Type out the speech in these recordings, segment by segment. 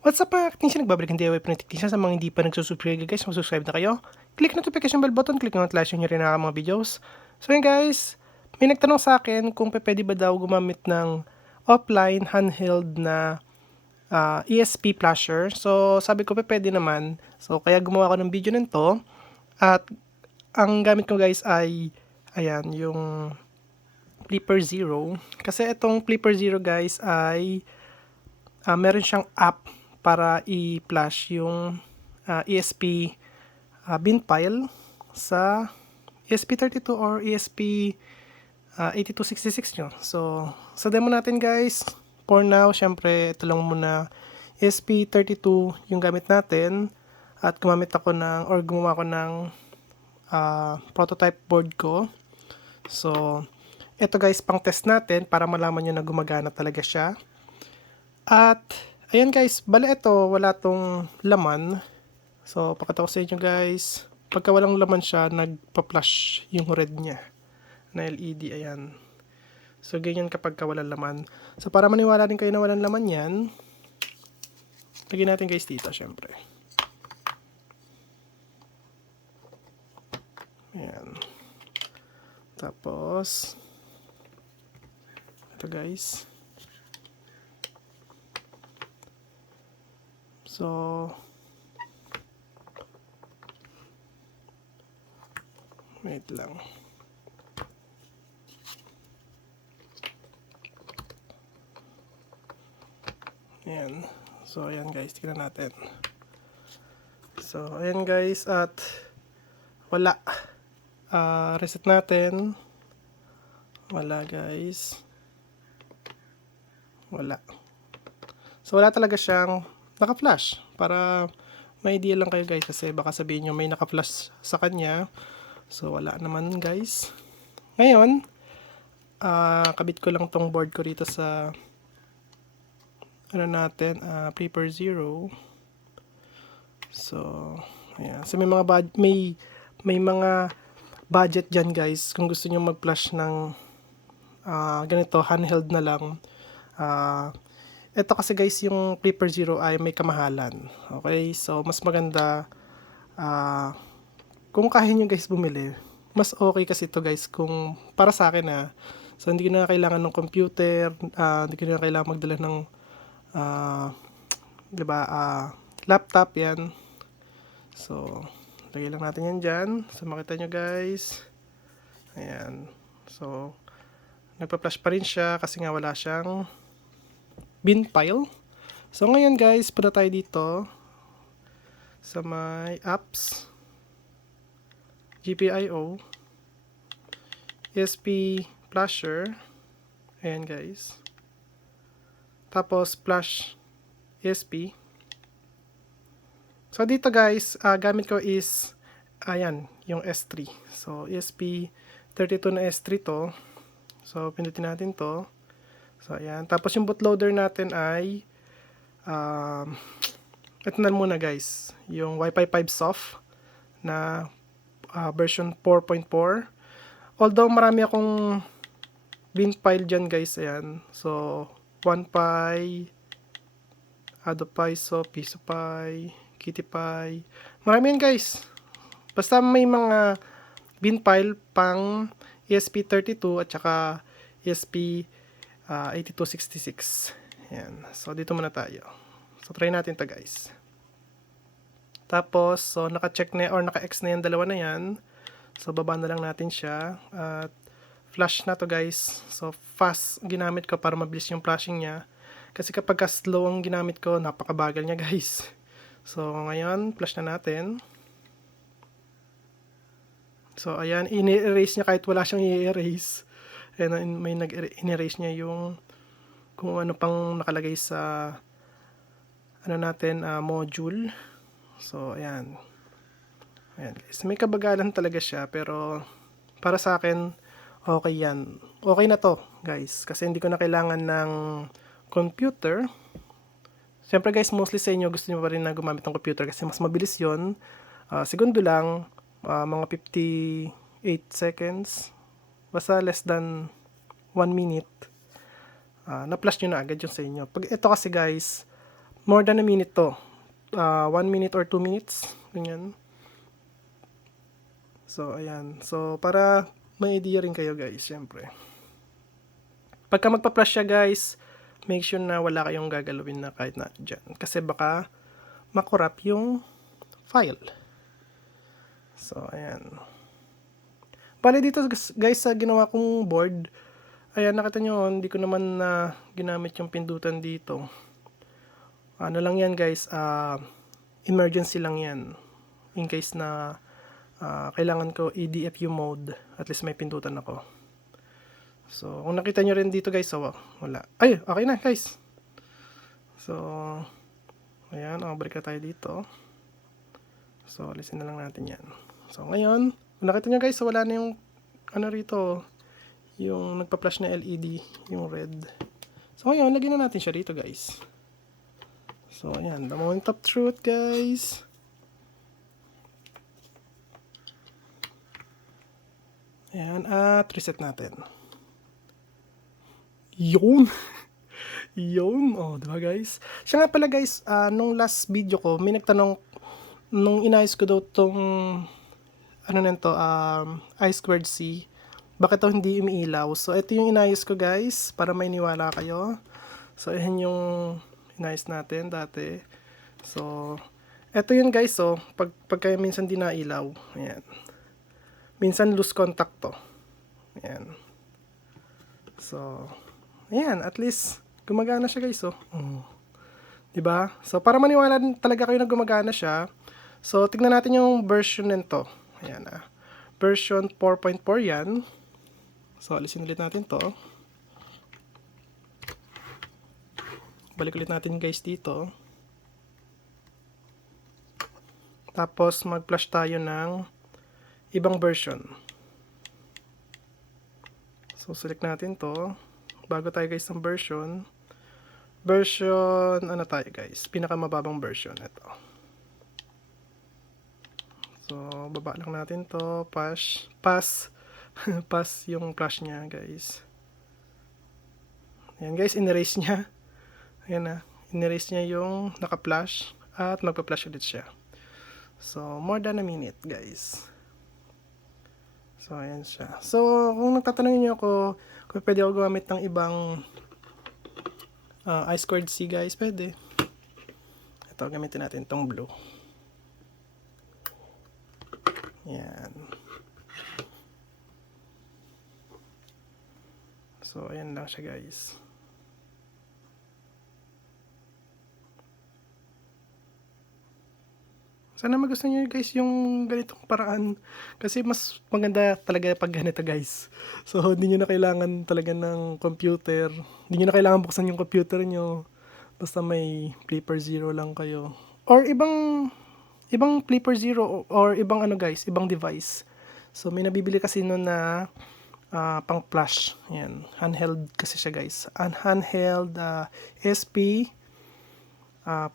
What's up mga technician? Nagbabalik ang DIY Pro Technician. Sa mga hindi pa nagsusubscribe guys, mag-subscribe na kayo. Click notification bell button, click notification nyo rin ang mga videos. So yun guys, may nagtanong sa akin kung pwede ba daw gumamit ng offline handheld na ESP flasher. So sabi ko pwede naman. So kaya gumawa ko ng video nito. At ang gamit ko guys ay, ayan, yung Flipper Zero. Kasi itong Flipper Zero guys ay meron siyang app para i-flash yung ESP bin file sa ESP32 or ESP8266 nyo. So, sa demo natin guys, for now, syempre, ito lang muna ESP32 yung gamit natin. At gumamit ako or gumawa ko ng prototype board ko. So, ito guys, pang test natin para malaman nyo na gumagana talaga siya. At, ayan guys, bala ito, wala tong laman. So, pakita ko sa inyo guys, pagka walang laman siya, nagpa-flash yung red niya na LED, ayan. So, ganyan kapag walang laman. So, para maniwala din kayo na walang laman yan, lagyan natin guys dito, syempre. Ayan. Tapos, ito guys. So, wait lang. Ayan. So, ayan guys, tignan natin. So, ayan guys, at wala. Reset natin. Wala guys. Wala. So, wala talaga siyang naka-flash. Para may idea lang kayo guys, kasi baka sabihin nyo may naka-flash sa kanya. So, wala naman guys. Ngayon, kabit ko lang tong board ko rito sa ano natin, Flipper Zero. So, ayan. So, may mga budget dyan guys. Kung gusto nyo mag-flash ng ganito, handheld na lang. Ito kasi guys, yung Flipper Zero ay may kamahalan. Okay? So, mas maganda kung kaya nyo guys bumili, mas okay kasi ito guys kung para sa akin. So, hindi ko na kailangan ng computer, hindi ko na kailangan magdala ng diba, laptop yan. So, lagay lang natin yan dyan. So, makita nyo guys. Ayan. So, nagpa-flash pa rin siya kasi nga wala siyang bin file. So, ngayon guys, punta tayo dito sa my apps, GPIO, ESP flasher. Ayan guys. Tapos, flash ESP. So, dito guys, gamit ko is, ayan, yung S3. So, ESP32 na S3 to. So, pindutin natin to. So, ayan. Tapos, yung bootloader natin ay, ito na muna guys. Yung Wi-Fi 5 soft na version 4.4. Although, marami akong bin file dyan guys. Ayan. So, 1Pi, AdoPi, PisoPi, KittyPi. Marami yan guys. Basta may mga bin file pang ESP32 at saka ESP8266. Ayan. So, dito muna tayo. So, try natin to guys. Tapos, so, naka-check na or naka-X na yan, dalawa na yan. So, baba na lang natin siya. At, flash na to guys. So, fast ginamit ko para mabilis yung flashing niya. Kasi kapag slow ang ginamit ko, napakabagal niya guys. So, ngayon, flash na natin. So, ayan, in-erase niya kahit wala siyang i-erase. Ayan, may nag-in-erase niya yung kung ano pang nakalagay sa ano natin, module. So, ayan. Ayan guys, may kabagalan talaga siya, pero para sa akin, okay yan. Okay na to guys, kasi hindi ko na kailangan ng computer. Siyempre guys, mostly sa inyo gusto niyo pa rin na gumamit ng computer kasi mas mabilis yon. Segundo lang, mga 58 seconds, basta less than 1 minute, na-flash nyo na agad yun sa inyo. Pag ito kasi guys, more than a minute to. 1 minute or 2 minutes. Ganyan. So, ayan. So, para may idea rin kayo guys, syempre. Pagka magpa-flash siya guys, make sure na wala kayong gagalawin na kahit na dyan. Kasi baka makorrupt yung file. So, ayan. Bale dito guys sa ginawa kong board, ayan, nakita nyo, hindi ko naman na ginamit yung pindutan dito. Ano lang yan guys, emergency lang yan. In case na kailangan ko EDFU mode, at least may pindutan ako. So, kung nakita nyo rin dito guys, so, wala. Ay, okay na guys. So, ayan, balik na tayo dito. So, alisin na lang natin yan. So, ngayon, kung nakita nyo guys, so, wala na yung, ano rito, yung nagpa-flash na LED, yung red. So, ngayon, lagyan na natin siya rito guys. So, ayan, the moment of truth guys. Ayan, at reset natin. Yun! Yun, diba guys? Siya nga pala guys, nung last video ko, may nagtanong, nung inayos ko daw tong, ano nito, I2C, bakit daw hindi umiilaw? So, ito yung inayos ko guys, para may niwala kayo. So, ayan yung inayos natin dati. So, ito yun guys, so, pagka minsan di nailaw, ayan. Minsan loose contact to. Ayan. So, ayan, at least, gumagana siya guys, oh. Diba? So, para maniwala talaga kayo na gumagana siya, so, tignan natin yung version nito. Ayan, version 4.4 yan. So, alisin ulit natin to. Balik ulit natin guys dito. Tapos, mag-flash tayo ng ibang version. So, select natin to. Bago tayo guys ng version. Version, ano tayo guys? Pinakamababang version. Ito. So, baba lang natin to. Pass. Pass yung flash niya guys. Ayan guys, in-erase niya. Ayan na. In-erase niya yung naka-flash. At magpa-flash ulit siya. So, more than a minute guys. So, ayan siya. So, kung nagtatanungin niyo ako kung pwede ako gumamit ng ibang I2C guys, pwede. Ito, gamitin natin itong blue. Ayan. So, ayan lang siya guys. Sana magustuhan nyo guys yung ganitong paraan. Kasi mas maganda talaga pag ganito guys. So, hindi nyo na kailangan talaga ng computer. Hindi nyo na kailangan buksan yung computer nyo. Basta may Flipper Zero lang kayo. Or ibang Flipper Zero or ibang ano guys, ibang device. So, may nabibili kasi nun na pang flash. Ayan. Handheld kasi siya guys. Handheld SP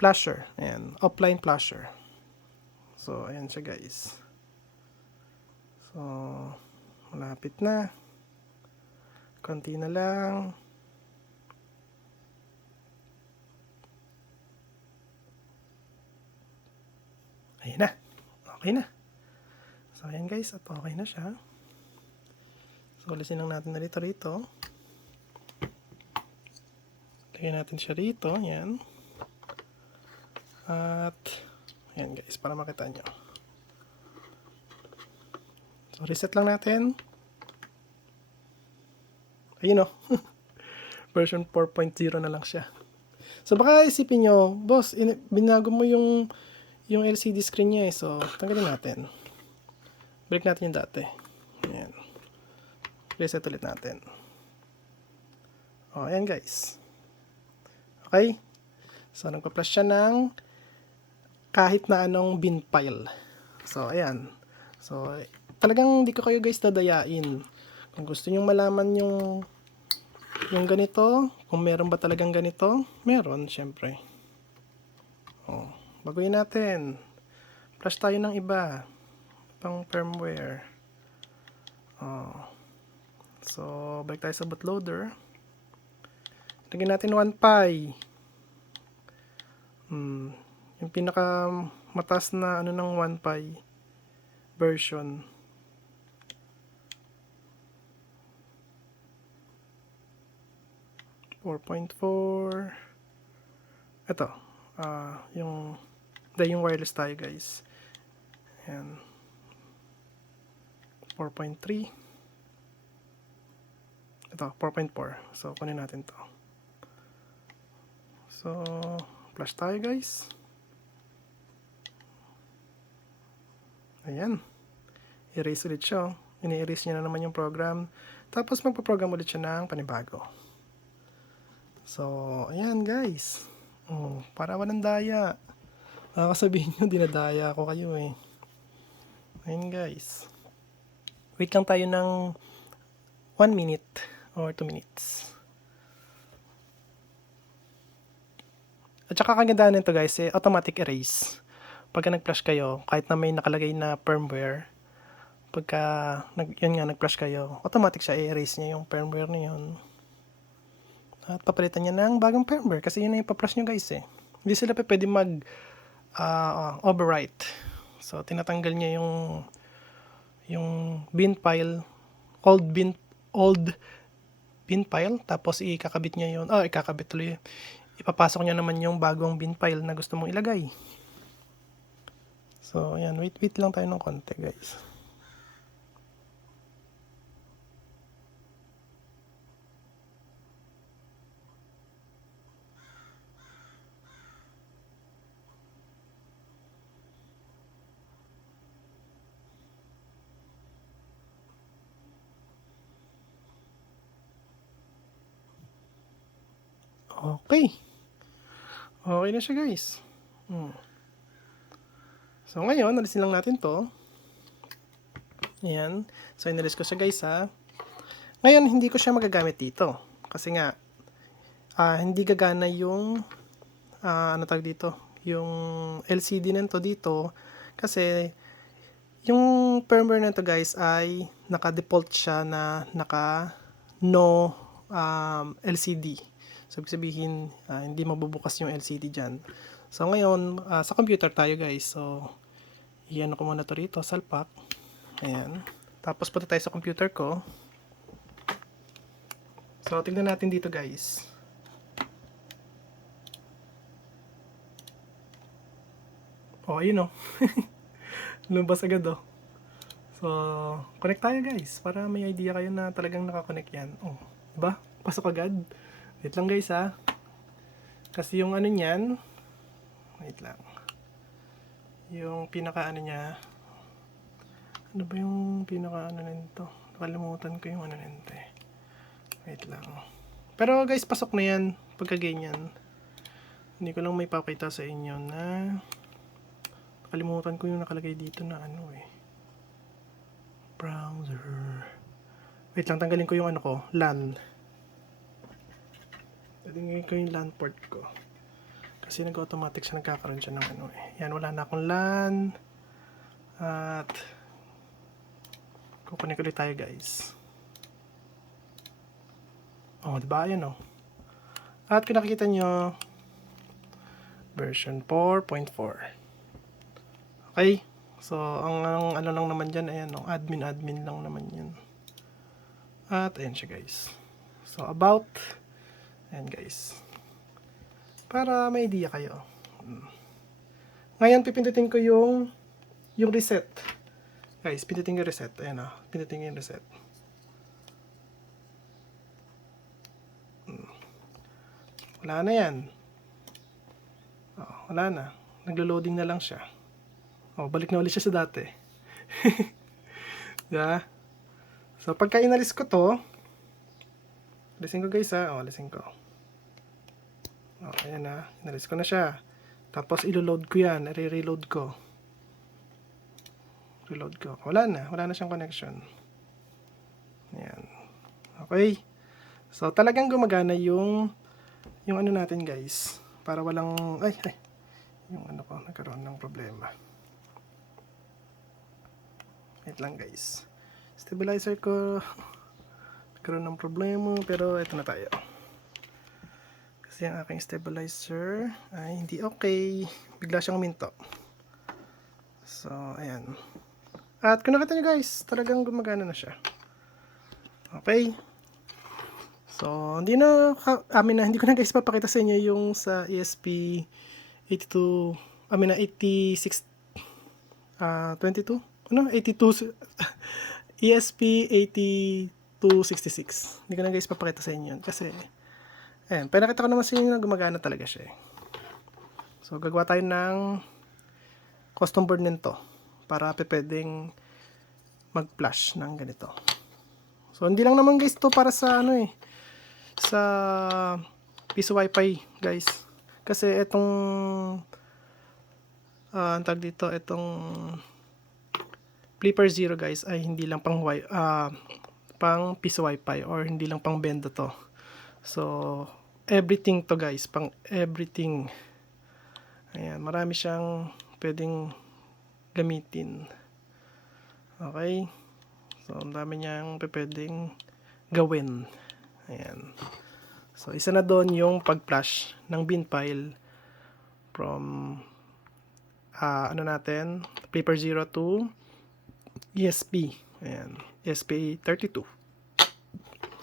flasher. Ayan. Offline flasher. So, ayan siya guys. So, malapit na. Konti na lang. Ayan na. Okay na. So, ayan guys. At okay na siya. So, alisin lang natin na rito. Lagyan natin siya rito. Ayan. At ayan guys, para makita nyo. So, reset lang natin. Ayun o. Version 4.0 na lang siya. So, baka isipin nyo, boss, binago mo yung LCD screen niya eh. So, tanggalin natin. Break natin yung dati. Ayan. Reset ulit natin. O, ayan guys. Okay? So, nagpa-flash siya ng kahit na anong bin file. So, ayan. So, talagang hindi ko kayo guys dadayain. Kung gusto nyo malaman yung ganito, kung meron ba talagang ganito, meron, syempre. Oh, baguhin natin. Flash tayo ng iba. Pang firmware. Oh. So, balik tayo sa bootloader. Lagyan natin 1Pi. Yung pinaka mataas na ano ng 1Pi version. .4. Ito, yung wireless tayo guys. Ayan. 4.3. Ito, 4.4. So, kunin natin to. So, flash tayo guys. Ayan. Erase ulit siya. Ini-erase niya na naman yung program. Tapos magpa-program ulit siya ng panibago. So, ayan guys. Para walang daya. Sabihin nyo, dinadaya ako kayo eh. Ayan guys. Wait lang tayo ng 1 minute or 2 minutes. At saka kagandahan nito guys, automatic erase. Pagka nag-flash kayo, kahit na may nakalagay na firmware, pagka nag-flash kayo, automatic siya, i-erase niya yung firmware na yun. At papalitan niya ng bagong firmware kasi yun na yung pa-flash nyo guys eh. Hindi sila pwede overwrite. So, tinatanggal niya yung bin file, old bin file, tapos ikakabit niya yun, ikakabit tuloy. Ipapasok niya naman yung bagong bin file na gusto mong ilagay. So, ayan, wait lang tayo ng konti guys. Okay. Okay na siya guys. So ngayon, alisin lang natin to. Ayan. So inalis ko siya guys ha. Ngayon, hindi ko siya magagamit dito. Kasi nga, hindi gagana yung, ano tawag dito, yung LCD nito dito. Kasi, yung firmware nito guys ay naka-default siya na no LCD. So, ibig sabihin, hindi mabubukas yung LCD dyan. So, ngayon, sa computer tayo guys. So, iyan ko muna to rito, salpak. Ayan. Tapos, punta tayo sa computer ko. So, tignan natin dito guys. Ayun lumabas agad So, connect tayo guys. Para may idea kayo na talagang nakakonect yan. Diba? Pasok agad. Wait lang guys Kasi yung ano niyan, wait lang. Yung pinaka ano niya, ano ba yung pinaka ano nito? Nakalimutan ko yung ano nito eh. Wait lang. Pero guys, pasok na yan pagka ganyan. Hindi ko lang may papakita sa inyo na nakalimutan ko yung nakalagay dito na ano eh. Browser. Wait lang, tanggalin ko yung ano ko, LAN. Tingnan ko yung LAN port ko. Kasi nag-automatic siya, nagkakaroon siya ng ano eh. Yan, wala na akong LAN. At kukunik ulit tayo guys. Diba? Ayan At kung nakikita nyo, version 4.4. Okay? So, ang ano lang naman dyan, ayan admin lang naman yan. At ayan siya guys. So, about, ayan guys. Para may idea kayo. Ngayon, pipindutin ko yung reset. Guys, pindutin ko yung reset. Ayan pindutin ko yung reset. Wala na yan. Wala na. Naglo-loading na lang siya. Balik na ulit siya sa dati. Diba? So, pagka inalis ko to, alisin ko guys alisin ko. Ayan inalis ko na siya. Tapos ilo-load ko yan, i-reload ko. Reload ko. Wala na siyang connection. Ayan. Okay. So, talagang gumagana yung ano natin guys. Para walang, yung ano ko, nagkaroon ng problema. Wait lang guys. Stabilizer ko nagkaroon ng problema, pero ito na tayo. Kasi ang aking stabilizer ay hindi okay. Bigla siyang huminto. So, ayan. At kung nakita nyo guys, talagang gumagana na siya. Okay. So, hindi ko na guys papakita sa inyo yung sa ESP82, 86, 82, ESP8266. Hindi ko na guys papakita sa inyo yun kasi, ayan, pero nakita ko naman sa inyo na gumagana talaga siya. So, gagawa tayo ng custom board nito para pwedeng mag-flash ng ganito. So, hindi lang naman guys to para sa sa piso wifi guys. Kasi itong ang tag dito, itong Flipper Zero guys ay hindi lang pang piso wifi or hindi lang pang benda to. So, everything to guys, pang everything. Ayan, marami siyang pwedeng gamitin. Okay? So, ang dami niyang pwedeng gawin. Ayan. So, isa na doon yung pag-flash ng bin file from Flipper Zero to ESP. Ayan. ESP32.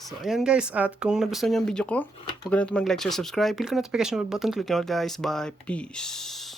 So, ayan guys. At kung nagustuhan niyo ang video ko, huwag na mag-like, share, subscribe. Click the notification button. Click nyo guys. Bye. Peace.